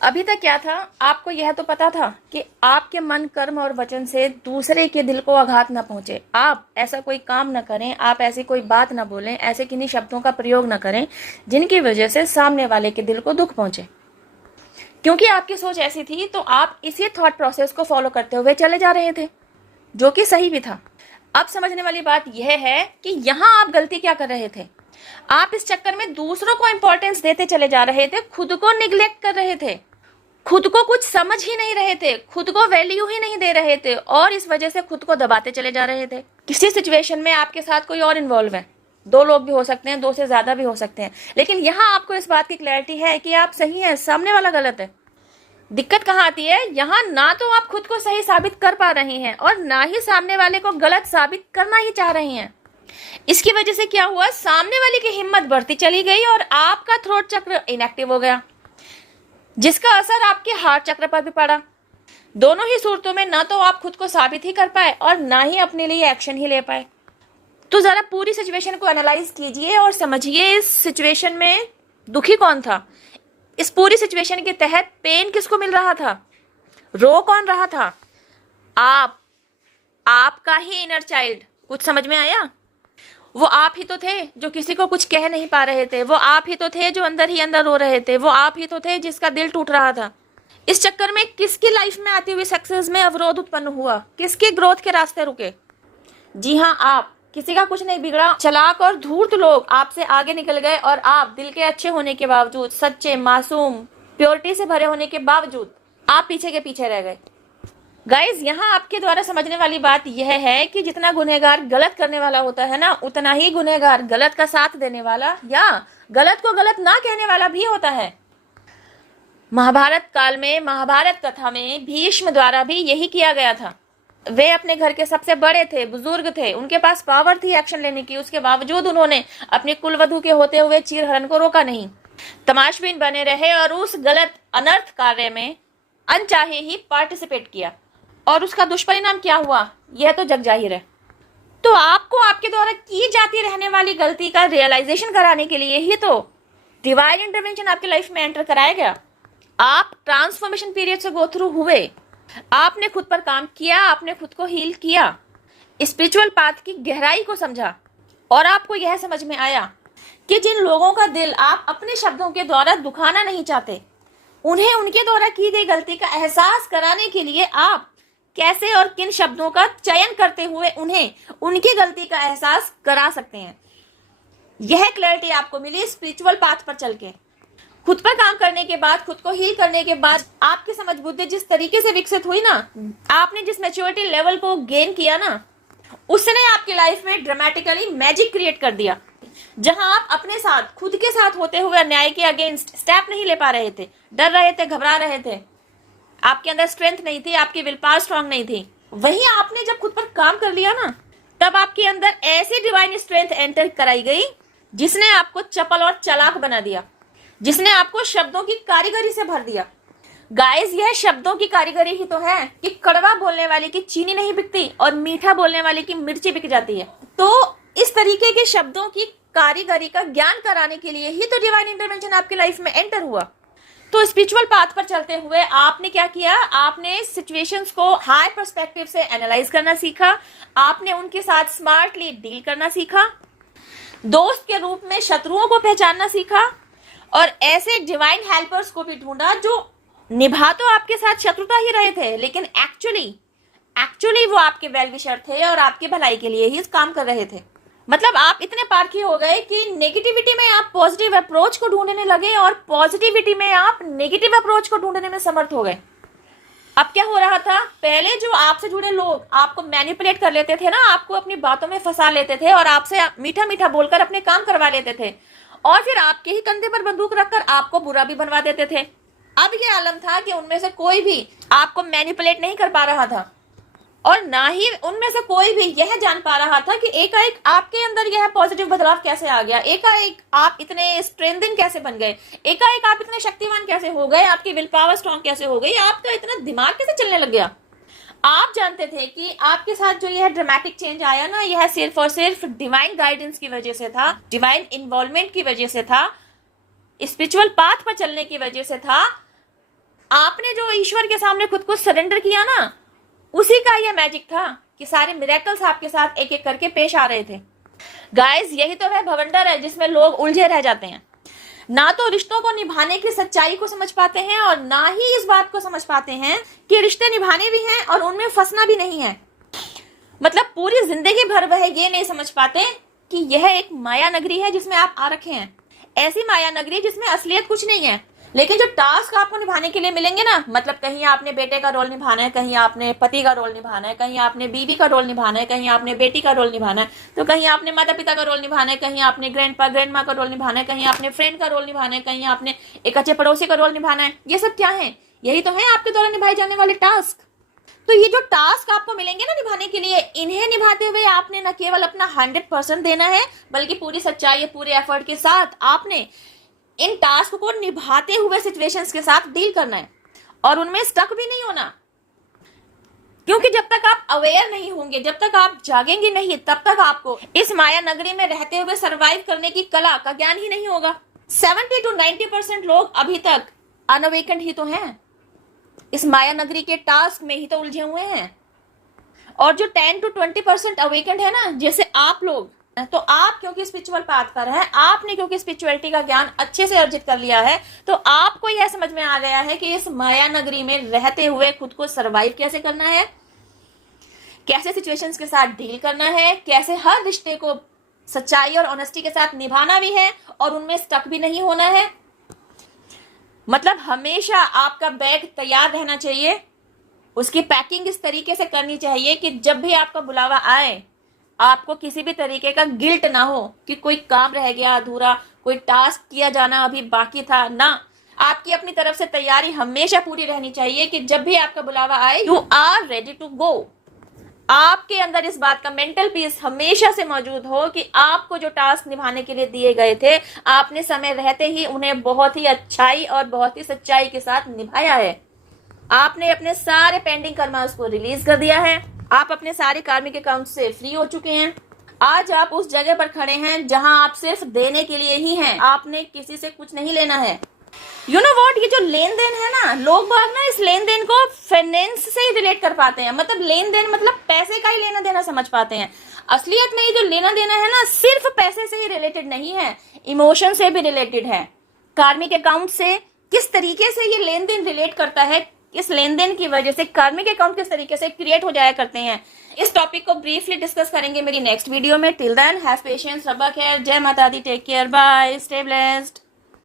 अभी तक क्या था, आपको यह तो पता था कि आपके मन, कर्म और वचन से दूसरे के दिल को आघात ना पहुंचे। आप ऐसा कोई काम ना करें, आप ऐसी कोई बात ना बोलें, ऐसे किन्हीं शब्दों का प्रयोग ना करें जिनकी वजह से सामने वाले के दिल को दुख पहुंचे। क्योंकि आपकी सोच ऐसी थी, तो आप इसी थॉट प्रोसेस को फॉलो करते हुए चले जा रहे थे, जो कि सही भी था। अब समझने वाली बात यह है कि यहां आप गलती क्या कर रहे थे। आप इस चक्कर में दूसरों को इंपॉर्टेंस देते चले जा रहे थे, खुद को निग्लेक्ट कर रहे थे, खुद को कुछ समझ ही नहीं रहे थे, खुद को वैल्यू ही नहीं दे रहे थे, और इस वजह से खुद को दबाते चले जा रहे थे। किसी सिचुएशन में आपके साथ कोई और इन्वॉल्व है, दो लोग भी हो सकते हैं, दो से ज्यादा भी हो सकते हैं, लेकिन यहां आपको इस बात की क्लैरिटी है कि आप सही हैं, सामने वाला गलत है। दिक्कत कहाँ आती है, यहाँ ना तो आप खुद को सही साबित कर पा रहे हैं और ना ही सामने वाले को गलत साबित करना ही चाह रहे हैं। इसकी वजह से क्या हुआ, सामने वाले की हिम्मत बढ़ती चली गई और आपका थ्रोट चक्र इनएक्टिव हो गया, जिसका असर आपके हार्ट चक्र पर भी पड़ा। दोनों ही सूरतों में ना तो आप खुद को साबित ही कर पाए और ना ही अपने लिए एक्शन ही ले पाए। तो जरा पूरी सिचुएशन को एनालाइज कीजिए और समझिए इस सिचुएशन में दुखी कौन था। इस पूरी सिचुएशन के तहत पेन किसको मिल रहा था, रो कौन रहा था। आपका ही इनर चाइल्ड। कुछ समझ में आया? वो आप ही तो थे जो किसी को कुछ कह नहीं पा रहे थे, वो आप ही तो थे जो अंदर ही अंदर रो रहे थे, वो आप ही तो थे जिसका दिल टूट रहा था। इस चक्कर में किसकी लाइफ में आती हुई सक्सेस में अवरोध उत्पन्न हुआ, किसके ग्रोथ के रास्ते रुके? जी हाँ, आप। किसी का कुछ नहीं बिगड़ा, चालाक और धूर्त लोग आपसे आगे निकल गए और आप दिल के अच्छे होने के बावजूद, सच्चे, मासूम, प्योरिटी से भरे होने के बावजूद आप पीछे के पीछे रह गए। गाइज, यहाँ आपके द्वारा समझने वाली बात यह है कि जितना गुनहगार गलत करने वाला होता है ना, उतना ही गुनहगार गलत का साथ देने वाला या गलत को गलत ना कहने वाला भी होता है। महाभारत काल में, महाभारत कथा में भीष्म द्वारा भी यही किया गया था। वे अपने घर के सबसे बड़े थे, बुजुर्ग थे, उनके पास पावर थी एक्शन लेने की, उसके बावजूद उन्होंने अपने कुलवधू के होते हुए चीरहरण को रोका नहीं, तमाशबीन बने रहे और उस गलत अनर्थ कार्य में अनचाहे ही पार्टिसिपेट किया। और उसका दुष्परिणाम क्या हुआ, यह तो जग जाहिर है। तो आपको आपके द्वारा की जाती रहने वाली गलती का रियलाइजेशन कराने के लिए ही तो डिवाइन इंटरवेंशन आपकी लाइफ में एंटर कराया गया। आप ट्रांसफॉर्मेशन पीरियड से गो थ्रू हुए, आपने खुद पर काम किया, आपने खुद को हील किया, स्पिरिचुअल पाथ की गहराई को समझा और आपको यह समझ में आया कि जिन लोगों का दिल आप अपने शब्दों के द्वारा दुखाना नहीं चाहते, उन्हें उनके द्वारा की गई गलती का एहसास कराने के लिए आप कैसे और किन शब्दों का चयन करते हुए उन्हें उनकी गलती का एहसास करा सकते हैं। यह क्लैरिटी आपको मिली स्पिरिचुअल पाथ पर चल के। खुद पर काम करने के बाद, खुद को हील करने के बाद आपकी समझ बुद्धि जिस तरीके से विकसित हुई ना, आपने जिस मैच्योरिटी लेवल को गेन किया ना, उसने आपकी लाइफ में ड्रामेटिकली मैजिक क्रिएट कर दिया। जहां आप अपने साथ, खुद के साथ होते हुए अन्याय के अगेंस्ट स्टेप नहीं ले पा रहे थे, डर रहे थे, घबरा रहे थे, आपके अंदर स्ट्रेंथ नहीं थी, आपकी विल पावर स्ट्रांग नहीं थी, वहीं आपने जब खुद पर काम कर लिया ना, तब आपके अंदर ऐसी डिवाइन स्ट्रेंथ एंटर कराई गई जिसने आपको चपल और चालाक बना दिया, जिसने आपको शब्दों की कारीगरी से भर दिया। गाइस, यह शब्दों की कारीगरी ही तो है कि कड़वा बोलने वाले की चीनी नहीं बिकती और मीठा बोलने वाले की मिर्ची बिक जाती है। तो इस तरीके के शब्दों की कारीगरी का ज्ञान कराने के लिए ही तो डिवाइन इंटरवेंशन आपकी लाइफ में एंटर हुआ। तो स्पिरिचुअल पाथ पर चलते हुए आपने क्या किया, आपने सिचुएशंस को हाई पर्सपेक्टिव से एनालाइज करना सीखा, आपने उनके साथ स्मार्टली डील करना सीखा, दोस्त के रूप में शत्रुओं को पहचानना सीखा और ऐसे डिवाइन हेल्पर्स को भी ढूंढा जो निभा तो आपके साथ शत्रुता ही रहे थे, लेकिन एक्चुअली वो आपके वेल विशर थे और आपकी भलाई के लिए ही काम कर रहे थे। मतलब आप इतने पारखी हो गए कि नेगेटिविटी में आप पॉजिटिव अप्रोच को ढूंढने लगे और पॉजिटिविटी में आप नेगेटिव अप्रोच को ढूंढने में समर्थ हो गए। अब क्या हो रहा था, पहले जो आपसे जुड़े लोग आपको मैनिपुलेट कर लेते थे ना, आपको अपनी बातों में फंसा लेते थे और आपसे मीठा मीठा बोलकर अपने काम करवा लेते थे और फिर आपके ही कंधे पर बंदूक रखकर आपको बुरा भी बनवा देते थे। अब ये आलम था कि उनमें से कोई भी आपको मैनिपुलेट नहीं कर पा रहा था और ना ही उनमें से कोई भी यह जान पा रहा था कि एकाएक आपके अंदर यह पॉजिटिव बदलाव कैसे आ गया, एकाएक आप इतने स्ट्रेंथन कैसे बन गए, एकाएक आप इतने शक्तिवान कैसे हो गए, आपकी विल पावर स्ट्रांग कैसे हो गई, आपका इतना दिमाग कैसे चलने लग गया। आप जानते थे कि आपके साथ जो यह ड्रामेटिक चेंज आया ना, यह सिर्फ और सिर्फ डिवाइन गाइडेंस की वजह से था, डिवाइन इन्वॉल्वमेंट की वजह से था, स्पिरिचुअल पाथ पर चलने की वजह से था, आपने जो ईश्वर के सामने खुद को सरेंडर किया ना, उसी का ये मैजिक था कि सारे मिरेकल्स आपके साथ एक एक करके पेश आ रहे थे। गाइस, यही तो है भवंडर है जिसमें लोग उलझे रह जाते हैं। ना तो रिश्तों को निभाने की सच्चाई को समझ पाते हैं और ना ही इस बात को समझ पाते हैं कि रिश्ते निभाने भी हैं और उनमें फंसना भी नहीं है। मतलब पूरी जिंदगी भर वह ये नहीं समझ पाते कि यह एक माया नगरी है जिसमें आप आ रखे हैं। ऐसी माया नगरी जिसमें असलियत कुछ नहीं है, लेकिन जो टास्क आपको निभाने के लिए मिलेंगे ना, मतलब कहीं आपने बेटे का रोल निभाना है, कहीं आपने पति का रोल निभाना है, कहीं आपने बीवी का रोल निभाना है, कहीं आपने बेटी का रोल निभाना है, तो कहीं आपने माता पिता का रोल निभाना है, कहीं आपने ग्रैंडपा ग्रैंडमा का रोल निभाना है, कहीं आपने फ्रेंड का रोल निभाना है, कहीं आपने एक अच्छे पड़ोसी का रोल निभाना है। ये सब क्या है? यही तो है आपके द्वारा निभाए जाने वाले टास्क। तो ये जो टास्क आपको मिलेंगे ना निभाने के लिए, इन्हें निभाते हुए आपने न केवल अपना 100% देना है, बल्कि पूरी सच्चाई, पूरे एफर्ट के साथ आपने इन टास्क को निभाते हुए सिचुएशंस के साथ डील करना है और उनमें स्टक भी नहीं होना। क्योंकि जब तक आप अवेयर नहीं होंगे, जब तक आप जागेंगे नहीं, तब तक आपको इस माया नगरी में रहते हुए सरवाइव करने की कला का ज्ञान ही नहीं होगा। 70 to 90% लोग अभी तक अनअवेकन्ड ही तो हैं, इस माया नगरी के टास्क में ही तो उलझे हुए हैं। और जो 10 to 20% अवेकन्ड है ना, जैसे आप लोग, तो आप क्योंकि स्पिरिचुअल पाथ पर हैं, आपने क्योंकि स्पिरिचुअलिटी का ज्ञान अच्छे से अर्जित कर लिया है, तो आपको यह समझ में आ गया है कि इस माया नगरी में रहते हुए खुद को सरवाइव कैसे करना है, कैसे सिचुएशंस के साथ डील करना है, कैसे हर रिश्ते को सच्चाई और ऑनेस्टी के साथ निभाना भी है और उनमें स्टक भी नहीं होना है। मतलब हमेशा आपका बैग तैयार रहना चाहिए, उसकी पैकिंग इस तरीके से करनी चाहिए कि जब भी आपका बुलावा आए, आपको किसी भी तरीके का गिल्ट ना हो कि कोई काम रह गया अधूरा, कोई टास्क किया जाना अभी बाकी था ना। आपकी अपनी तरफ से तैयारी हमेशा पूरी रहनी चाहिए कि जब भी आपका बुलावा आए, you are ready to go. आपके अंदर इस बात का मेंटल पीस हमेशा से मौजूद हो कि आपको जो टास्क निभाने के लिए दिए गए थे, आपने समय रहते ही उन्हें बहुत ही अच्छाई और बहुत ही सच्चाई के साथ निभाया है। आपने अपने सारे पेंडिंग कर्मास को रिलीज कर दिया है, आप अपने सारे कार्मिक अकाउंट से फ्री हो चुके हैं। आज आप उस जगह पर खड़े हैं जहां आप सिर्फ देने के लिए ही हैं, आपने किसी से कुछ नहीं लेना है। यू नो व्हाट, ये जो लेन देन है ना, लोग बाग ना इस लेन देन को फाइनेंस से ही रिलेट कर पाते हैं। मतलब लेन देन मतलब पैसे का ही लेना देना समझ पाते हैं। असलियत में ये जो लेना देना है ना, सिर्फ पैसे से ही रिलेटेड नहीं है, इमोशन से भी रिलेटेड है। कार्मिक अकाउंट से किस तरीके से ये लेन देन रिलेट करता है, इस लेन देन की वजह से कार्मिक अकाउंट किस तरीके से क्रिएट हो जाया करते हैं, इस टॉपिक को ब्रीफली डिस्कस करेंगे मेरी नेक्स्ट वीडियो में। टिल देन हैव पेशेंस, रब्बा खैर, जय माता दी, take care, bye, stay blessed.